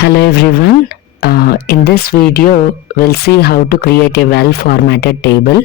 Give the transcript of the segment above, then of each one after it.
Hello everyone. In this video, we'll see how to create a well-formatted table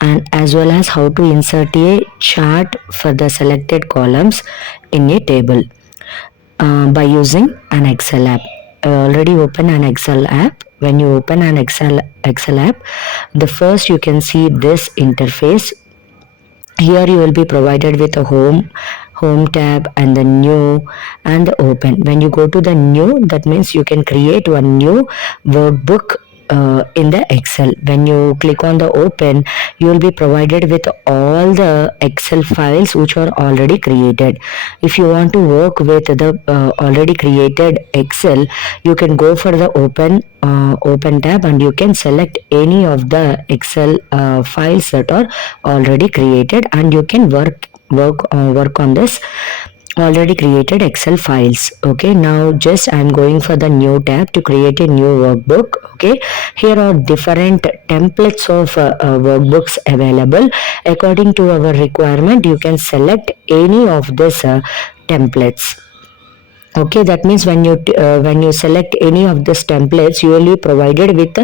and as well as how to insert a chart for the selected columns in a table by using an Excel app. I already opened an Excel app. When you open an Excel app, the first you can see this interface. Here you will be provided with a home tab and the new and the open. When you go to the new, that means you can create one new workbook in the Excel. When you click on the open, you will be provided with all the Excel files which are already created. If you want to work with the already created Excel, you can go for the open tab and you can select any of the Excel files that are already created, and you can work on this already created Excel files. Okay, now just I'm going for the new tab to create a new workbook. Okay, here are different templates of workbooks available. According to our requirement, you can select any of these templates. Okay, that means when you select any of these templates, you will be provided with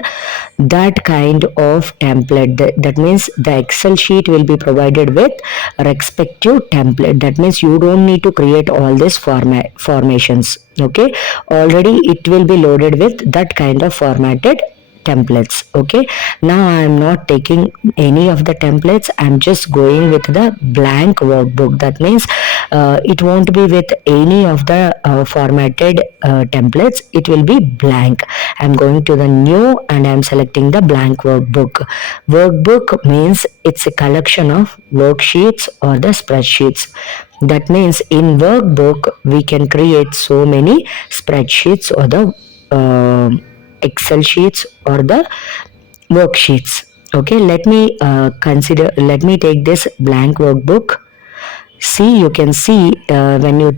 that kind of template. That means the Excel sheet will be provided with respective template. That means you don't need to create all these formations. Okay, already it will be loaded with that kind of formatted templates. Okay, now I am not taking any of the templates. I'm just going with the blank workbook. That means it won't be with any of the formatted templates. It will be blank. I'm going to the new and I'm selecting the blank workbook. Workbook means it's a collection of worksheets or the spreadsheets. That means in workbook we can create so many spreadsheets or the Excel sheets or the worksheets. Okay, let me take this blank workbook. See, you can see when you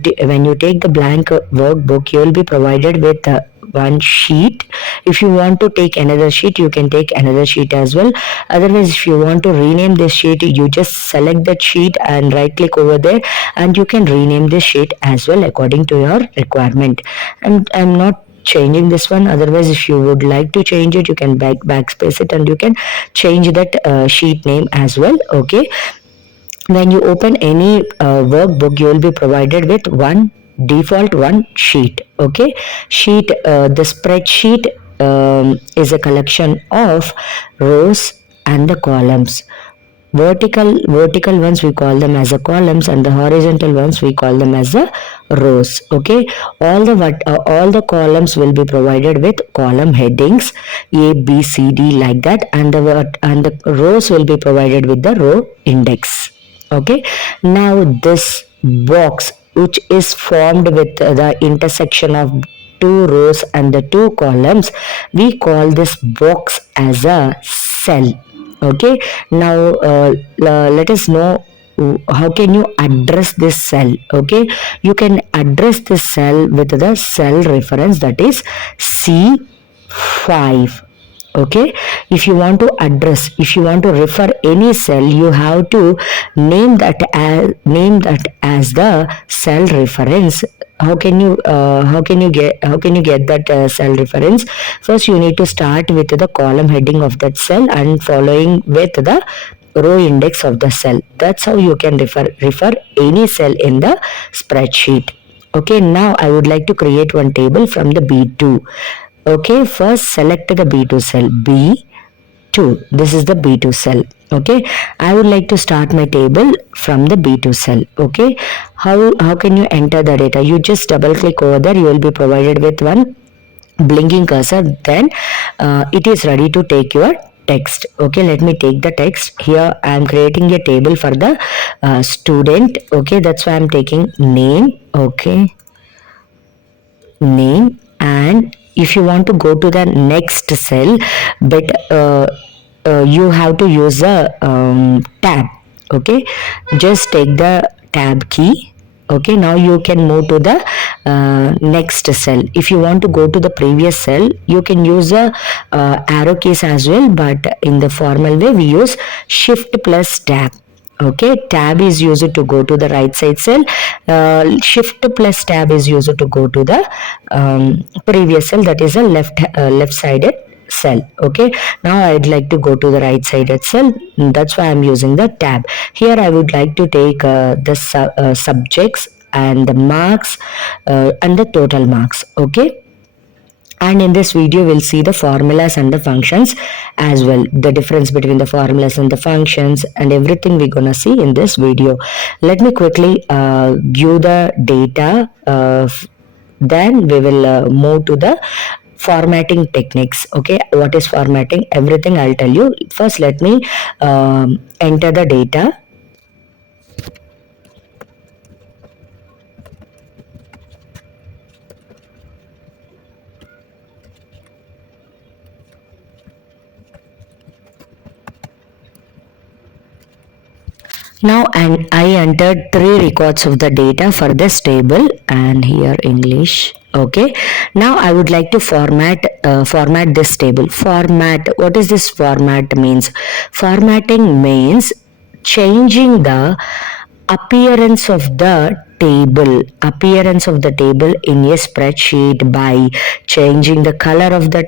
take the blank workbook, you will be provided with one sheet. If you want to take another sheet, you can take another sheet as well. Otherwise, if you want to rename this sheet, you just select that sheet and right click over there, and you can rename this sheet as well according to your requirement. And I'm not changing this one. Otherwise, if you would like to change it, you can backspace it and you can change that sheet name as well. Okay, when you open any workbook, you will be provided with one sheet. Okay, the spreadsheet is a collection of rows and the columns. Vertical ones we call them as the columns, and the horizontal ones we call them as the rows. Okay, all the columns will be provided with column headings A, B, C, D, like that, and the rows will be provided with the row index. Okay, now this box which is formed with the intersection of two rows and the two columns, we call this box as a cell. Okay, now let us know how can you address this cell. Okay, you can address this cell with the cell reference, that is C5. Okay, if you want to refer any cell, you have to name that as the cell reference. How can you get that cell reference? First, you need to start with the column heading of that cell and following with the row index of the cell. That's how you can refer any cell in the spreadsheet. Okay, now I would like to create one table from the B2. Okay, first select the B2 cell, B2. This is the B2 cell. Okay, I would like to start my table from the B2 cell. Okay, how can you enter the data? You just double click over there. You will be provided with one blinking cursor. Then it is ready to take your text. Okay, let me take the text. Here I am creating a table for the student. Okay, that's why I am taking name. Okay, name. And if you want to go to the next cell, but you have to use a tab. Okay, just take the tab key. Okay, now you can move to the next cell. If you want to go to the previous cell, you can use the arrow keys as well, but in the formal way we use shift plus tab. Okay, tab is used to go to the right side cell. Shift plus tab is used to go to the previous cell, that is a left sided cell. Okay, now I'd like to go to the right sided cell. That's why I'm using the tab. Here I would like to take the subjects and the marks and the total marks. Okay, and in this video we'll see the formulas and the functions as well, the difference between the formulas and the functions and everything we're gonna see in this video. Let me quickly give the data, then we will move to the formatting techniques. Okay, what is formatting, everything I'll tell you. First let me enter the data. Now, and I entered three records of the data for this table, and here English. Okay. Now I would like to format this table. Format. What is this format means? Formatting means changing the appearance of the table in a spreadsheet by changing the color of the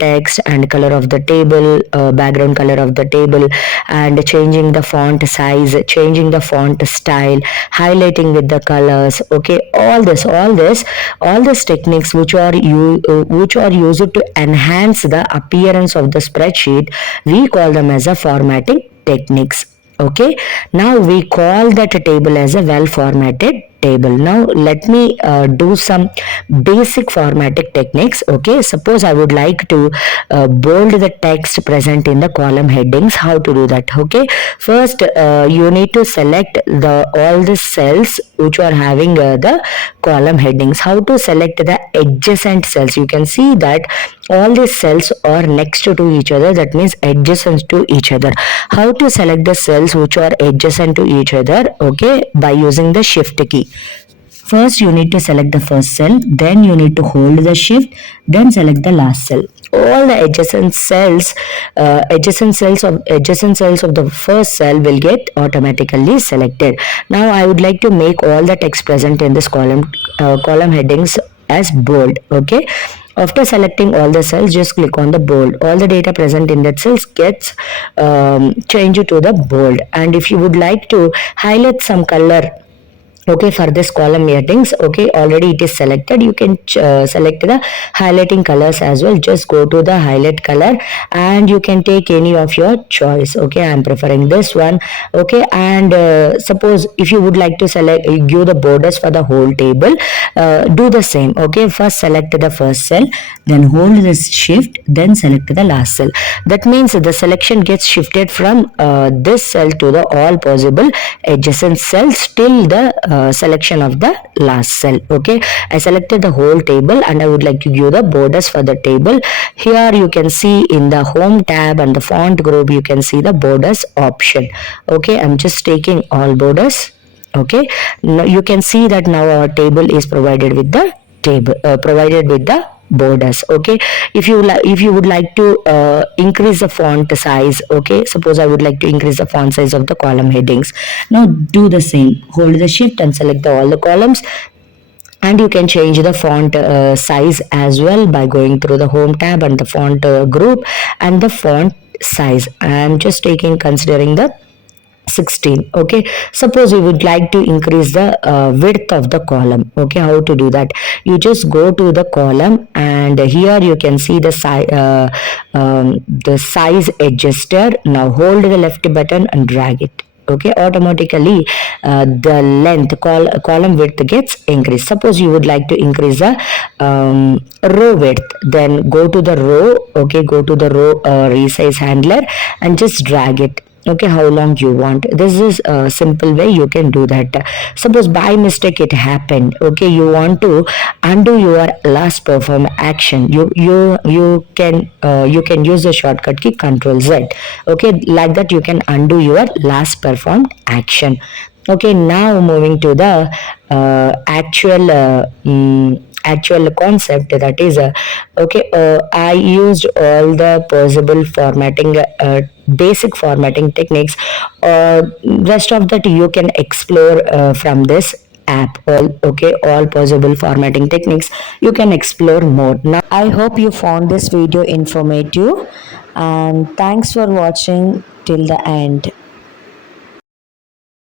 text and color of the table, background color of the table, and changing the font size, changing the font style, highlighting with the colors. Okay, all these techniques which are used to enhance the appearance of the spreadsheet, we call them as a formatting techniques. Okay, now we call that table as a well formatted table. Now let me do some basic formatting techniques. Okay, suppose I would like to bold the text present in the column headings. How to do that? Okay, first you need to select the all the cells which are having the column headings. How to select the adjacent cells? You can see that all these cells are next to each other, that means adjacent to each other. How to select the cells which are adjacent to each other? Okay, by using the shift key. First you need to select the first cell, then you need to hold the shift, then select the last cell. All the adjacent cells of the first cell will get automatically selected. Now I would like to make all the text present in this column headings as bold. Okay, after selecting all the cells, just click on the bold. All the data present in that cells gets changed to the bold. And if you would like to highlight some color, okay, for this column headings, okay, already it is selected. You can select the highlighting colors as well. Just go to the highlight color and you can take any of your choice. Okay, I'm preferring this one. Okay, and suppose if you would like to select give the borders for the whole table, do the same. Okay, first select the first cell, then hold this shift, then select the last cell. That means the selection gets shifted from this cell to the all possible adjacent cells till the selection of the last cell. Okay, I selected the whole table and I would like to give the borders for the table. Here you can see in the home tab and the font group, you can see the borders option. Okay, I'm just taking all borders. Okay, now you can see that now our table is provided with the borders. Okay, if you would like to increase the font size, okay, suppose I would like to increase the font size of the column headings. Now do the same, hold the shift and select all the columns, and you can change the font size as well by going through the home tab and the font group and the font size. I am just considering the 16. Okay, suppose you would like to increase the width of the column. Okay, how to do that? You just go to the column and here you can see the size adjuster. Now hold the left button and drag it. Okay, automatically the column width gets increased. Suppose you would like to increase the row width, then go to the row. Okay, go to the row resize handler and just drag it. Okay, how long you want. This is a simple way you can do that. Suppose by mistake it happened. Okay, you want to undo your last perform action. You can use the shortcut key Control Z. Okay, like that you can undo your last performed action. Okay, now moving to the actual actual concept, that is okay, I used all the possible formatting, basic formatting techniques. Rest of that you can explore from this app. All possible formatting techniques you can explore more. Now I hope you found this video informative, and thanks for watching till the end.